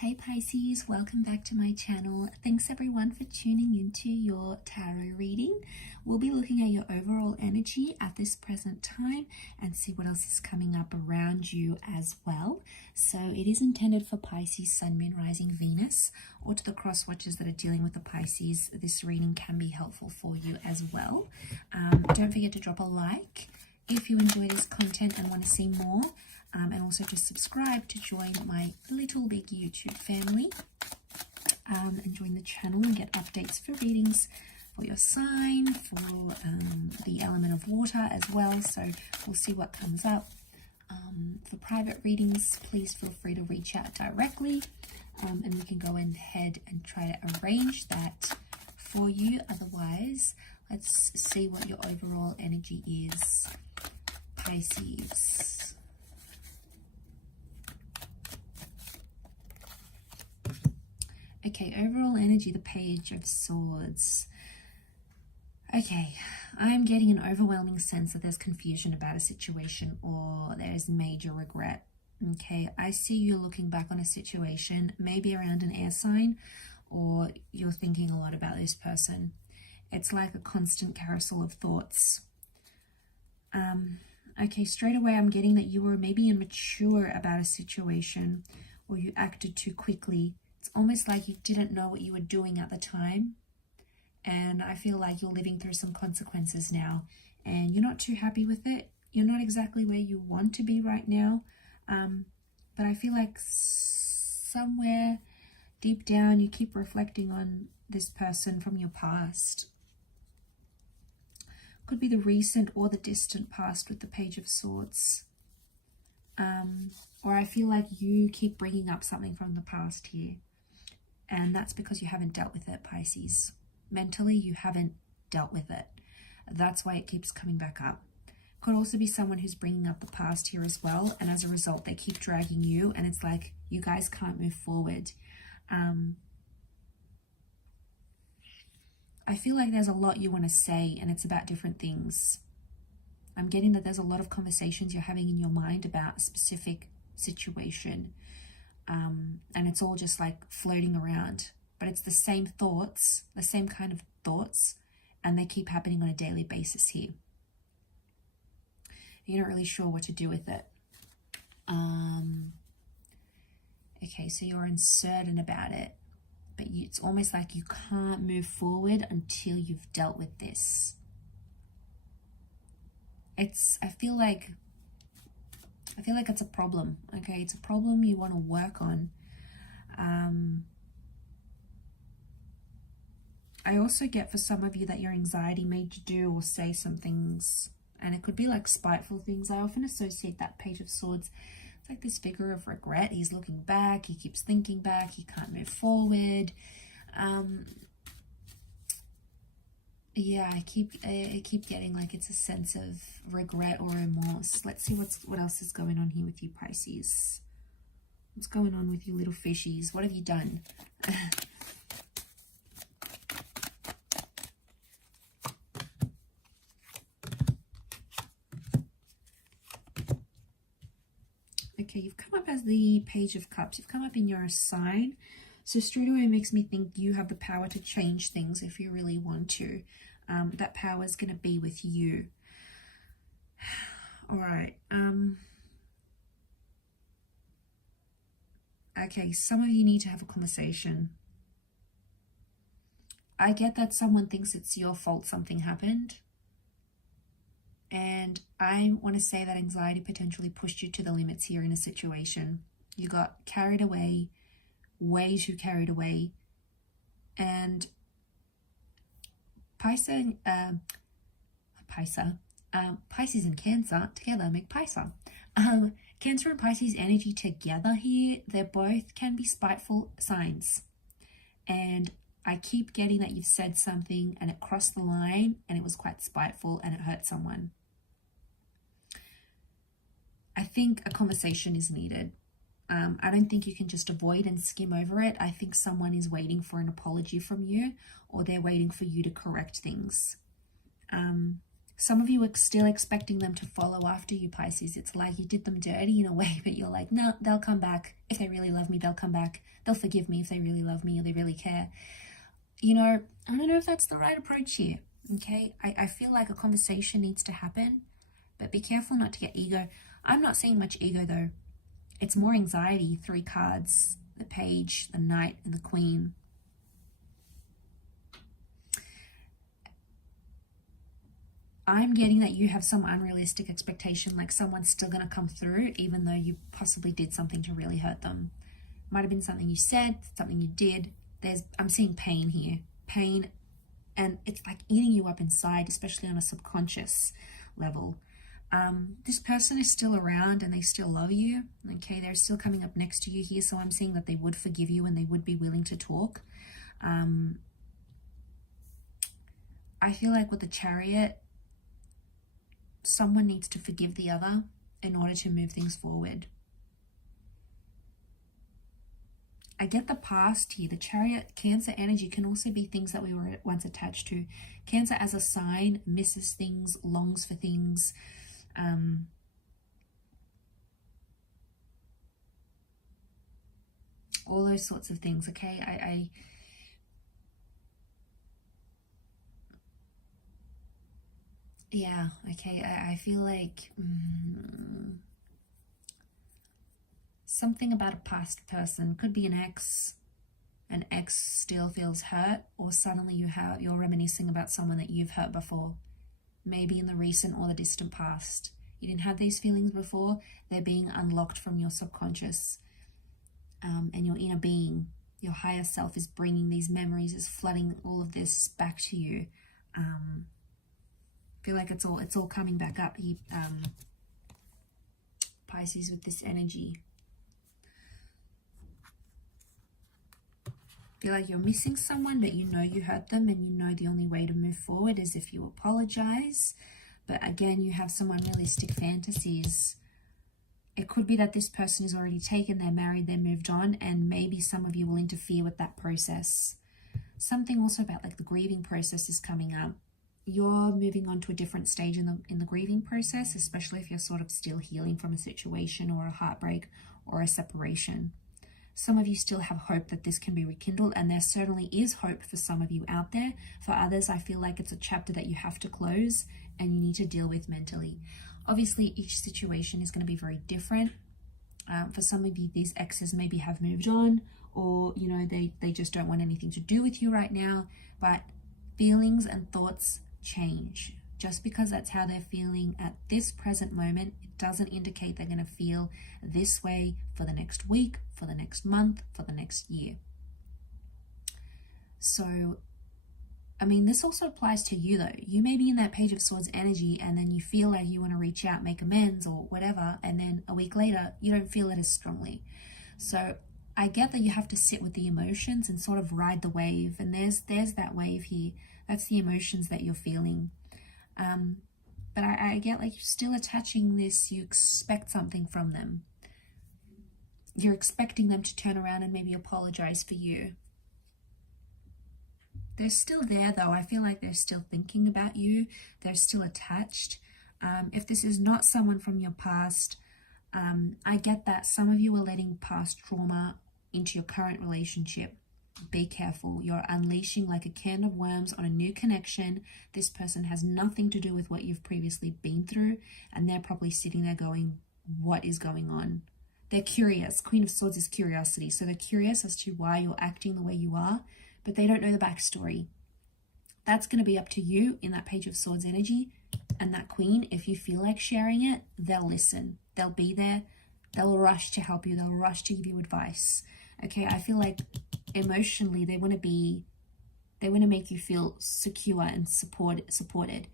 Hey Pisces, welcome back to my channel. Thanks everyone for tuning into your tarot reading. We'll be looking at your overall energy at this present time and see what else is coming up around you as well. So it is intended for Pisces, Sun, Moon, Rising, Venus, or to the cross watchers that are dealing with the Pisces. This reading can be helpful for you as well. Don't forget to drop a like if you enjoy this content and want to see more. And also just subscribe to join my little big YouTube family and join the channel and get updates for readings for your sign, for the element of water as well. So we'll see what comes up. For private readings, please feel free to reach out directly and we can go ahead and try to arrange that for you. Otherwise, let's see what your overall energy is, Pisces. Okay, overall energy, the Page of Swords. Okay, I'm getting an overwhelming sense that there's confusion about a situation or there's major regret. Okay, I see you looking back on a situation, maybe around an air sign, or you're thinking a lot about this person. It's like a constant carousel of thoughts. Okay, straight away I'm getting that you were maybe immature about a situation or you acted too quickly. It's almost like you didn't know what you were doing at the time. And I feel like you're living through some consequences now. And you're not too happy with it. You're not exactly where you want to be right now. But I feel like somewhere deep down you keep reflecting on this person from your past. Could be the recent or the distant past with the Page of Swords. Or I feel like you keep bringing up something from the past here. And that's because you haven't dealt with it, Pisces. Mentally, you haven't dealt with it. That's why it keeps coming back up. Could also be someone who's bringing up the past here as well. And as a result, they keep dragging you. And it's like, you guys can't move forward. I feel like there's a lot you want to say. And it's about different things. I'm getting that there's a lot of conversations you're having in your mind about a specific situation. And it's all just like floating around, but it's the same thoughts, the same kind of thoughts, and they keep happening on a daily basis here. You're not really sure what to do with it. Okay, so you're uncertain about it, but it's almost like you can't move forward until you've dealt with this. I feel like it's a problem, okay? It's a problem you want to work on. I also get for some of you that your anxiety made you do or say some things, and it could be like spiteful things. I often associate that Page of Swords. It's like this figure of regret. He's looking back, he keeps thinking back, he can't move forward. Yeah, I keep getting like it's a sense of regret or remorse. Let's see what else is going on here with you, Pisces. What's going on with you little fishies? What have you done? Okay, you've come up as the Page of Cups. You've come up in your sign. So straight away it makes me think you have the power to change things if you really want to. That power is going to be with you. All right. Okay, some of you need to have a conversation. I get that someone thinks it's your fault something happened. And I want to say that anxiety potentially pushed you to the limits here in a situation. You got carried away, way too carried away. And Pisces and Cancer together make Pisces. Cancer and Pisces energy together here, they both can be spiteful signs. And I keep getting that you've said something and it crossed the line and it was quite spiteful and it hurt someone. I think a conversation is needed. I don't think you can just avoid and skim over it. I think someone is waiting for an apology from you, or they're waiting for you to correct things. Some of you are still expecting them to follow after you, Pisces. It's like you did them dirty in a way, but you're like, no, they'll come back. If they really love me, they'll come back. They'll forgive me if they really love me or they really care. You know, I don't know if that's the right approach here, okay? I feel like a conversation needs to happen, but be careful not to get ego. I'm not seeing much ego, though. It's more anxiety. 3 cards, the Page, the Knight, and the Queen. I'm getting that you have some unrealistic expectation, like someone's still going to come through, even though you possibly did something to really hurt them. Might have been something you said, something you did. I'm seeing pain here. Pain, and it's like eating you up inside, especially on a subconscious level. This person is still around and they still love you. Okay, they're still coming up next to you here, so I'm seeing that they would forgive you and they would be willing to talk. I feel like with the Chariot, someone needs to forgive the other in order to move things forward. I get the past here. The Chariot, Cancer energy can also be things that we were once attached to. Cancer as a sign misses things, longs for things. All those sorts of things, okay? Yeah, okay, I feel like something about a past person. Could be an ex still feels hurt, or suddenly you're reminiscing about someone that you've hurt before, maybe in the recent or the distant past. You didn't have these feelings before. They're being unlocked from your subconscious, and your inner being, your higher self, is bringing these memories, is flooding all of this back to you. Feel like it's all coming back up here, Pisces, with this energy. Feel like you're missing someone, but you know you hurt them, and you know the only way to move forward is if you apologize. But again, you have some unrealistic fantasies. It could be that this person is already taken, they're married, they're moved on, and maybe some of you will interfere with that process. Something also about like the grieving process is coming up. You're moving on to a different stage in the grieving process, especially if you're sort of still healing from a situation or a heartbreak or a separation. Some of you still have hope that this can be rekindled, and there certainly is hope for some of you out there. For others, I feel like it's a chapter that you have to close and you need to deal with mentally. Obviously, each situation is going to be very different. For some of you, these exes maybe have moved on, or you know, they just don't want anything to do with you right now. But feelings and thoughts change. Just because that's how they're feeling at this present moment, it doesn't indicate they're going to feel this way for the next week, for the next month, for the next year. So, I mean, this also applies to you though. You may be in that Page of Swords energy, and then you feel like you want to reach out, make amends or whatever, and then a week later, you don't feel it as strongly. So I get that you have to sit with the emotions and sort of ride the wave, and there's that wave here. That's the emotions that you're feeling. But I get like you're still attaching this. You expect something from them. You're expecting them to turn around and maybe apologize for you. They're still there though. I feel like they're still thinking about you. They're still attached. If this is not someone from your past, I get that some of you are letting past trauma into your current relationship. Be careful. You're unleashing like a can of worms on a new connection. This person has nothing to do with what you've previously been through, and they're probably sitting there going, what is going on? They're curious. Queen of Swords is curiosity. So they're curious as to why you're acting the way you are, but they don't know the backstory. That's going to be up to you in that Page of Swords energy. And that Queen, if you feel like sharing it, they'll listen. They'll be there. They'll rush to help you. They'll rush to give you advice. Okay, I feel like emotionally they want to make you feel secure and supported.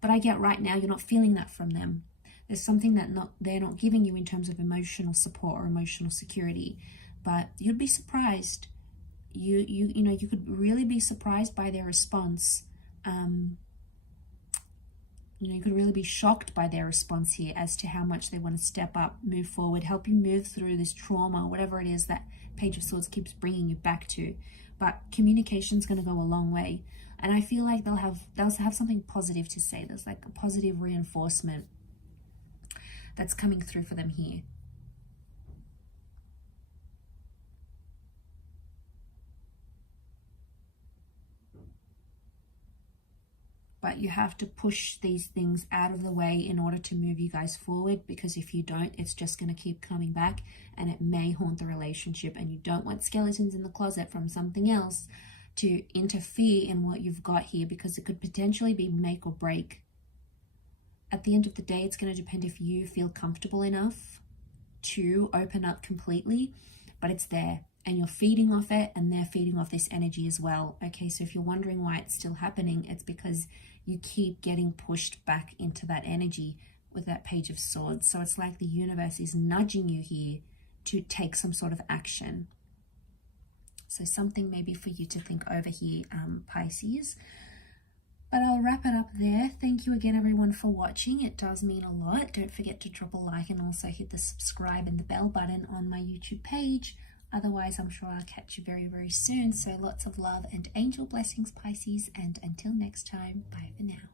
But I get right now you're not feeling that from them. There's something that they're not giving you in terms of emotional support or emotional security. But you'd be surprised. You know, you could really be surprised by their response. You know, you could really be shocked by their response here as to how much they want to step up, move forward, help you move through this trauma, whatever it is that Page of Swords keeps bringing you back to. But communication is going to go a long way. And I feel like they'll have something positive to say. There's like a positive reinforcement that's coming through for them here. But you have to push these things out of the way in order to move you guys forward, because if you don't, it's just going to keep coming back and it may haunt the relationship, and you don't want skeletons in the closet from something else to interfere in what you've got here, because it could potentially be make or break. At the end of the day, it's going to depend if you feel comfortable enough to open up completely, but it's there. And you're feeding off it, and they're feeding off this energy as well. Okay, so if you're wondering why it's still happening, it's because you keep getting pushed back into that energy with that Page of Swords. So it's like the universe is nudging you here to take some sort of action. So something maybe for you to think over here, Pisces. But I'll wrap it up there. Thank you again, everyone, for watching. It does mean a lot. Don't forget to drop a like and also hit the subscribe and the bell button on my YouTube page. Otherwise, I'm sure I'll catch you very, very soon. So lots of love and angel blessings, Pisces. And until next time, bye for now.